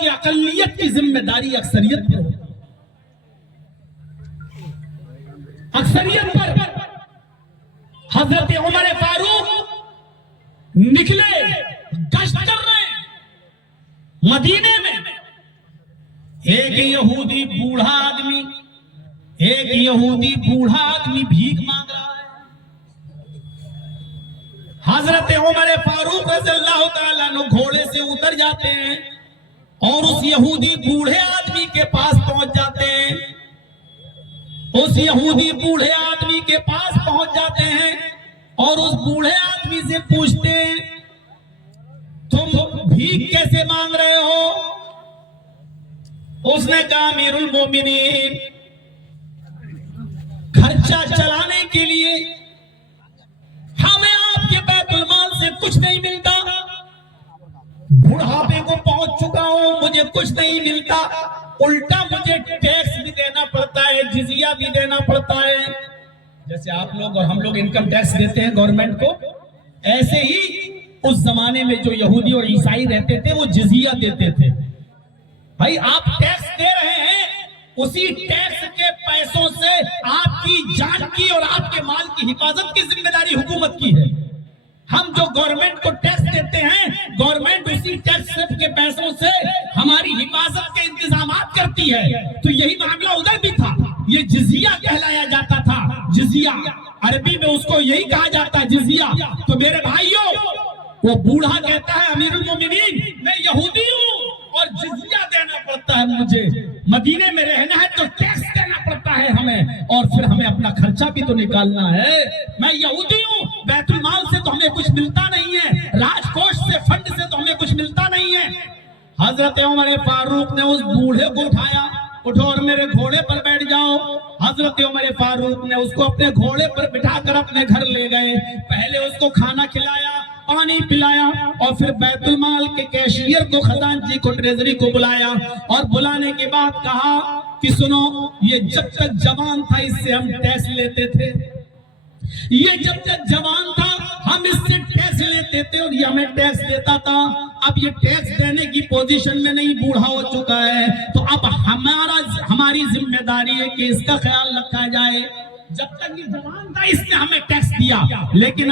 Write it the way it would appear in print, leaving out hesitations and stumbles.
कि अकलियत की जिम्मेदारी अक्सरियत पर हो। अक्सरियत पर हजरत उमर फारूक निकले, गश्त कर रहे हैं मदीने में। एक यहूदी बूढ़ा आदमी भीख मांग रहा है। हजरत उमर फारूक रज़ियल्लाहु ताला अन्हु घोड़े से उतर जाते हैं और उस यहूदी बूढ़े आदमी के पास पहुंच जाते हैं। उस यहूदी बूढ़े आदमी के पास पहुंच जाते हैं और उस बूढ़े आदमी से पूछते हैं, तुम भीख कैसे मांग रहे हो? उसने कहा, अमीरुल मोमिनीन, खर्चा चलाने के लिए हमें आपके बैतुल माल से कुछ नहीं मिलता। बुढ़ापे को पहुंच चुका हूं, मुझे कुछ नहीं मिलता, उल्टा मुझे टैक्स भी देना पड़ता है, जिजिया भी देना पड़ता है। जैसे आप लोग और हम लोग इनकम टैक्स देते हैं गवर्नमेंट को, ऐसे ही उस जमाने में जो यहूदी और ईसाई रहते थे वो जिजिया देते थे। भाई आप टैक्स दे रहे हैं, उसी टैक्स के पैसों से आपकी जान की और आपके माल की हिफाजत की जिम्मेदारी हुकूमत की है। हम जो गवर्नमेंट को टैक्स देते हैं, गवर्नमेंट उसी टैक्स के पैसों से हमारी हिफाजत के इंतजाम करती है। तो यही मामला उधर भी था, ये जिजिया कहलाया जाता था। जिजिया अरबी में उसको यही कहा जाता, जिजिया। तो मेरे भाइयों, वो बूढ़ा कहता है, अमीरुल मोमिनीन, मैं यहूदी हूँ और जिजिया देना पड़ता है, मुझे मदीने में रहना है तो टैक्स देना पड़ता है हमें, और फिर हमें अपना खर्चा भी तो निकालना है। मैं यहूदी हूँ, बैतुल माल से तो हमें कुछ मिलता नहीं है, राजकोष से, फंड से तो हमें कुछ मिलता नहीं है। हजरत उमर फारूक ने उस बूढ़े को उठाया, उठो और मेरे घोड़े पर बैठ जाओ। हजरत उमर फारूक ने उसको अपने घोड़े पर बिठाकर अपने घर ले गए। पहले उसको खाना खिलाया, पानी पिलाया, और फिर बैतुल माल के कैशियर को, खजांची को, ट्रेजरी को बुलाया, और बुलाने के बाद कहा कि सुनो, ये जब तक जवान था इससे हम टैक्स लेते थे, ये जब तक जवान था हम इससे टैक्स लेते थे और ये हमें टैक्स देता था। अब ये टैक्स देने की पोजीशन में नहीं, बूढ़ा हो चुका है, तो अब हमारी जिम्मेदारी है कि इसका ख्याल रखा जाए। जब तक ये जवान था इसने हमें टैक्स दिया, लेकिन